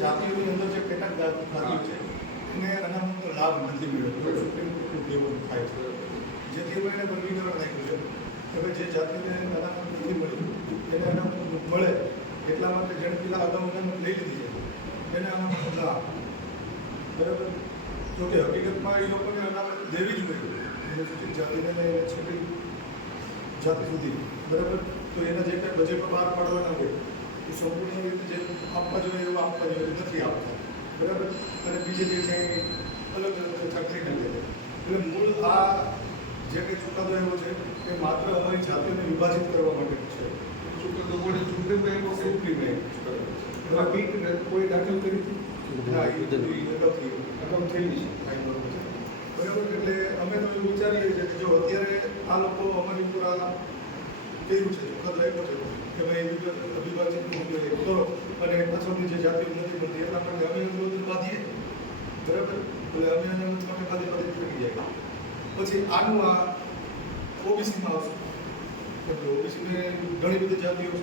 જાતિઓની અંદર જે કેટલાક જાતિઓ છે એને અનામત લાભ નથી મળ્યો, સુપ્રીમ કોર્ટનું એવું થાય છે, જેથી એને વર્ગીકરણ નાખ્યું છે કે જે જાતિને અનામત નથી મળ્યું એને અનામત મળે, એટલા માટે જેણે પેલા અગાઉ અનામત લઈ લીધી છે એને અનામત ના આપે. બરાબર. જોકે હકીકતમાં એ લોકોને અનામત દેવી જ જોઈએ, અનુસૂચિત જાતિને છેલ્લી જાતિ સુધી. બરાબર. તો એના જે કંઈ બજેટ બહાર પાડવાના હોય એ સંપૂર્ણ રીતે જે આપવા જોઈએ એવું આપવા જોઈએ નથી આપતા. બરાબર. અને બીજે જે કંઈ અલગ અલગ ચાકરી નથી. એટલે મૂળ આ જે કંઈ ચુકાદો એવો છે એ માત્ર અમારી જાતિઓને વિભાજિત કરવા માટે છે. ચુકાદો બોલે સુપ્રીમ કોઈ દાખલ કરી હતી ના, એ અગાઉ થયેલી છે. બરાબર. એટલે અમે તો એવું વિચારીએ છીએ કે જો અત્યારે આ લોકો અમારી ઉપર આ કર્યું છે, ચુકાદો આપ્યો છે કે ભાઈ અવિભાજિતનું કરો અને પાછળની જે જાતિઓ નથી મળતી એટલા માટે અમે બધું બાંધીએ. બરાબર. એટલે અમે એને માટે બાંધી ફરી જાય. પછી આનું આ ઓબીસીમાં આવશે. એટલે ઓબીસીને ઘણી બધી જાતિઓ છે,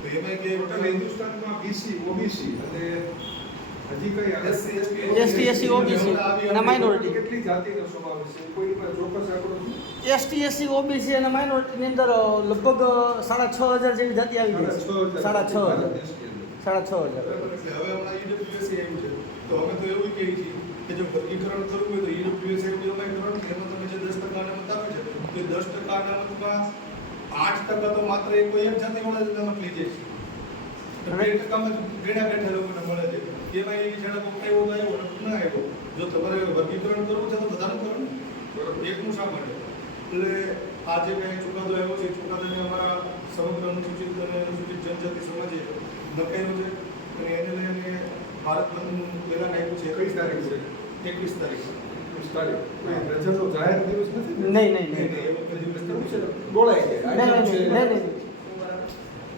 તો એમાં કે ટોટલ હિન્દુસ્તાનમાં બીસી ઓબીસી અને હજી કઈ એસટી એસસી ઓબીસી અને માઇનોરિટી કેટલી જાતિનો સમાવેશ છે? કોઈ પર ચોક્કસ આંકડો છે? એસટી એસસી ઓબીસી અને માઇનોરિટીની અંદર લગભગ 6,500 જેવી જાતિ આવી ગઈ છે. 6,500 બરાબર. એટલે હવે હમણાં ઈડબ્લ્યુએસસી આવ્યું છે, તો અમે તો એવું કહીએ છીએ કે જો વર્ગીકરણ કરવું હોય તો ઈડબ્લ્યુએસસી એવું અમે કરવાનું કે એમાં તમે જે 10% અનામત આપે છે તે 10% અનામતમાં 8% તો માત્ર એક કોઈ એક જાતિવાળા જ અનામત લઈ જાય છે. 2%માં ગેડા બેઠા લોકોને મળે છે. એમાં એવી જણા તો આવ્યો તો આવ્યો ના આવ્યો. જો તમારે વર્ગીકરણ કરવું છે તો બધાનું કરો ને, એકનું શા માટે? એટલે આ જે કંઈ ચુકાદો આવ્યો છે, ચુકાદાને અમારા સમગ્ર અનુસૂચિત અને અનુસૂચિત જનજાતિ સમાજે નકાર્યો છે અને એને લઈને ભારત બંધનું એલાન આવ્યું છે. કઈ તારીખ છે? 21 તારીખ. 21 તારીખ. કોઈ રજાનો જાહેર દિવસ નથી ને? નહીં. એ વખતે દિવસ એવું છે ને? બોલાય છે નહીં.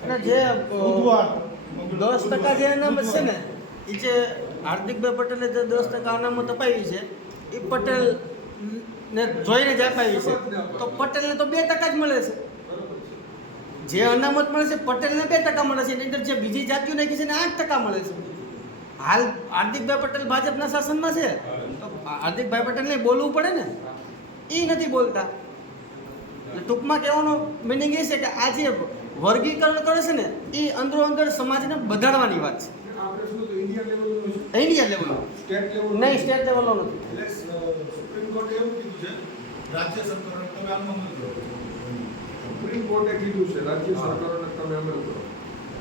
અને જે 10% જે અનામત છે ને એ જે હાર્દિકભાઈ પટેલે જે 10% અનામત અપાવી છે એ પટેલ ને જોઈને જ અપાવી છે, તો પટેલને તો 2% જ મળે છે. જે અનામત મળે છે પટેલને 2% મળે છે, એની અંદર જે બીજી જાતિઓ નાખી છે એને 8% મળે છે. હાલ હાર્દિકભાઈ પટેલ ભાજપના શાસનમાં છે, તો હાર્દિકભાઈ પટેલને બોલવું પડે ને, એ નથી બોલતા. એટલે ટૂંકમાં કહેવાનો મિનિંગ એ છે કે આ જે વર્ગીકરણ કરે છે ને એ અંદરો અંદર સમાજને બધાડવાની વાત છે. આપણે શું તો ઇન્ડિયા લેવલનું છે? ઇન્ડિયા લેવલનો, સ્ટેટ લેવલ નહીં સ્ટેટ લેવલનો નથી. એટલે સુપ્રીમ કોર્ટે એવું કીધું છે રાજ્ય સરકારોને તમે આમ અમલ કરો. સુપ્રીમ કોર્ટે કીધું છે રાજ્ય સરકારોને તમે અમલ કરો.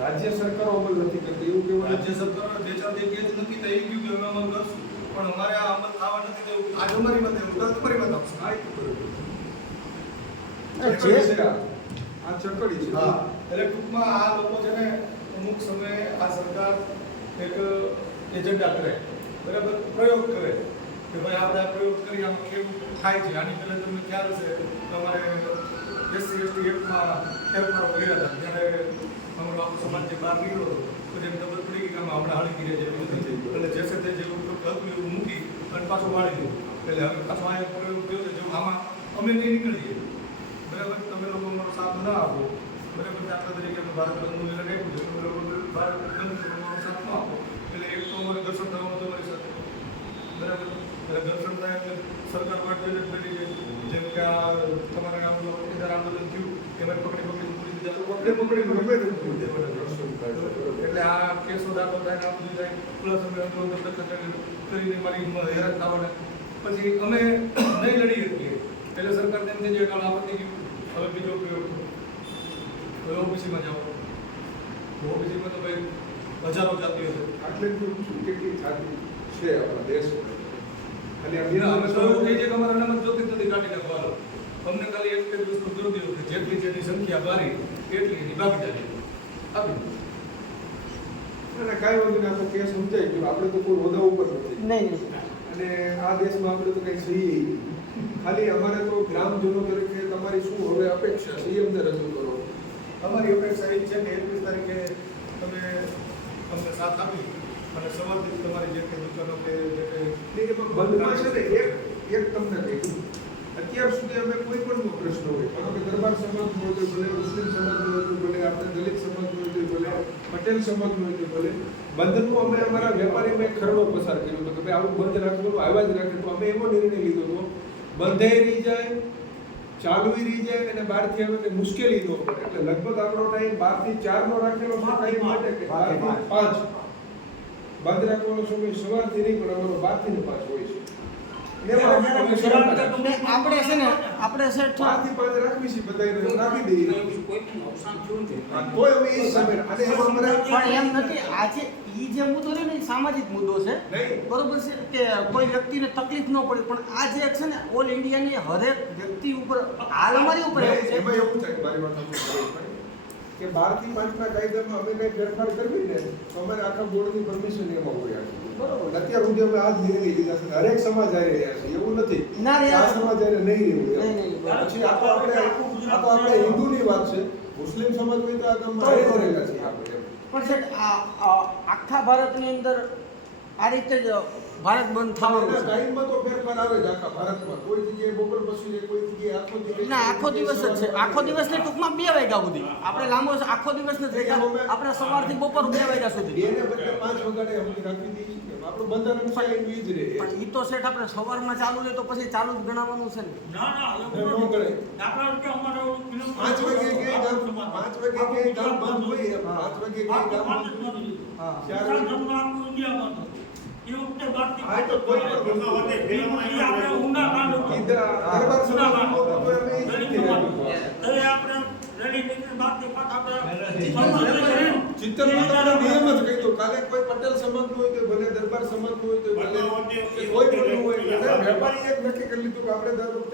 રાજ્ય સરકારો અમલ નથી કરતી એવું કેવું? રાજ્ય સરકારો બે ચાર જગ્યાએ નથી થઈ ગયું કે અમે અમલ કરશું, પણ અમારે આ અમલ થવા નથી દેવું. આજ અમારી મત એવું કાલ તમારી મત આપશું. આ એક બરોબર. જે આ ચકડી છે. હા. એટલે ટૂંકમાં આ લોકો છે ને અમુક સમયે આ સરકાર એક એજન્ડા કરે, બરાબર, પ્રયોગ કરે કે ભાઈ આપણે આ પ્રયોગ કરી આમાં કેવું થાય છે. આની પહેલાં તમને ખ્યાલ હશે તમારે એસસી એસટી એક્ટમાં ફેરફારો કર્યા હતા, ત્યારે અમારો આપણો સમાજ જે બહાર નીકળ્યો પછી એમ ખબર પડી કે આમાં આપણે હાળી ગયા છે એટલે જેસે તે જેવું હતું એવું મૂકી અને પાછું વાળી દીધું. એટલે હવે પાછો આ પ્રયોગ થયો છે જેવું આમાં અમે નહીં નીકળીએ. બરાબર. તમે લોકો અમારો સાથ ના આપો. બરાબર. દાખલા તરીકે અમે ભારત બંધનું એલાન આપ્યું છે, તમે લોકો ભારત બંધ અમારો સાથ ન આપો એટલે એક તો અમારે દર્શન થવાનું તમારી સાથે. બરાબર. એટલે દર્શન થાય એટલે સરકાર માટે જ બેઠી છે. જેમ કે આ તમારે આંદોલન થયું એમાં પકડી પૂરી દીધા એટલે આ કેસો દાખલ થાય આ બધું થાય પ્લસ અમે કરીને મારી હેરાન થવાના પછી અમે નહીં લડી શકીએ એટલે સરકાર તેમ જે કાલ આપત્તિ ગયું હવે બીજો પ્રયોગ હવે ઓબીસીમાં જાઓ. ઓબીસીમાં તો ભાઈ હજારો જાતિઓ છે. આટલે કેટલી જાતિ છે આપણા દેશમાં? ખાલી અમે તો એવું થઈ છે કે અમારા અનામત જોતી જ નથી કાઢી નાખવાનો. અમને ખાલી એક જ વસ્તુ જોતી હોય કે જેટલી જેની સંખ્યા બારી એટલી એની ભાગીદારી આપી. અને કાંઈ વાંધો નહીં, આ તો કેસ સમજાઈ ગયો. આપણે તો કોઈ હોદ્દા ઉપર નથી નહીં. અને આ દેશમાં આપણે તો કંઈ છીએ નહીં. ખાલી અમારે તો ગ્રામજનો તરીકે તમારી શું હવે અપેક્ષા સીએમને રજૂ કરો? અમારી અપેક્ષા એ છે કે 21 તારીખે તમે અમને સાથ આપી અને સવારથી તમારી જે કંઈ દુકાનો કે જે કંઈ બંધમાં છે ને એક તમને કહ્યું, અત્યાર સુધી અમે કોઈ પણ પ્રશ્ન હોય, કારણ કે દરબાર સમાજ હોય તો ભલે, મુસ્લિમ સમાજ હોય તો ભલે, આપણે દલિત સમાજ હોય તો ભલે, પટેલ સમાજનું હોય તો ભલે બંધનું અમે અમારા વેપારીમાં એક ખરડો પસાર કર્યો હતો કે ભાઈ આવું બંધ રાખવાનું આવ્યા જ રાખે તો અમે એવો નિર્ણય લીધો હતો બંધાઈ રહી જાય ચાલુ રહી જાય અને બહારથી આવે એટલે મુશ્કેલી ન પડે એટલે લગભગ આપણો ટાઈમ 12 થી 4 નો રાખેલો છે ટાઈમ માટે કે 12 થી 5 બંધ રાખવાનો સમય સવારથી નહીં પણ અમારો 12 થી 5 હોય છે આપણે છે ને આપણે શેઠ 5 થી 5 રાખવી છે બધાને રાખી દઈએ હા, તોય અમે એ જ સમય અને એમાં અમારે પણ એમ નથી આજે ઈ જે મુદ્દો છે ને એ સામાજિક મુદ્દો છે નહીં. બરોબર છે કે કોઈ વ્યક્તિને તકલીફ ન પડે પણ આ જે છે ને ઓલ ઇન્ડિયાની હરેક વ્યક્તિ ઉપર હાલ અમારી ઉપર એવું છે એમાં એવું થાય મારી વાત સાંભળો કે 12 થી 5 ના કાયદામાં અમે કઈ ફેરફાર કરવી ને તો અમારે આખા બોર્ડની પરમિશન એમાં હોય છે. બરોબર. અત્યાર સુધી અમે આ જ નિર્ણય લીધા છે હરેક સમાજ આવી રહ્યા છે એવું નથી ના રે. આ સમાજ આવી નહીં રહેવું એમ. નહીં, બરાબર. પછી આ તો આપણે હિન્દુની વાત છે મુસ્લિમ સમાજ હોય તો આ ગામમાં હારે રહેલા છે આપણે એમ. પણ શેઠ આખા ભારતની અંદર આ રીતે જ ભારત બંધ થવાનું એના છે ટાઈમમાં તો ફેરફાર આવે જ આખા ભારતમાં કોઈ જગ્યાએ બપોર પછી છે કોઈ જગ્યાએ આખો દિવસ ના આખો દિવસ જ છે આખો દિવસ ને ટૂંકમાં 2 વાગ્યા સુધી આપણે લાંબો આખો દિવસ નથી રહેતા આપણે સવારથી બપોર 2 વાગ્યા સુધી બે ને બદલે 5 વગાડે અમે રાખી દઈએ છીએ આપણું બંધારણ છે એનું ઈ જ રહે પણ ઈ તો શેઠ આપણે સવારમાં ચાલુ રહે તો પછી ચાલુ જ ગણાવવાનું છે ને ન ગણાય. 5 વાગે કે ગામ 5 વાગે કે ગામ બંધ હોય એમ 5 વાગે કે ગામ બંધ હોય. હા 4 હા તો કોઈ પણ વસ્તુ દરબાર સમાજનું તો અમે ઈ જ રીતે ચિત્તરમાં તમને નિયમ જ કહી દો કાલે કોઈ પટેલ સમાજનું હોય તો ભલે દરબાર સમાજનું હોય તો ભલે કે કોઈ પણ હોય એટલે વેપારી એક નક્કી કરી લીધું કે આપણે દર વખતે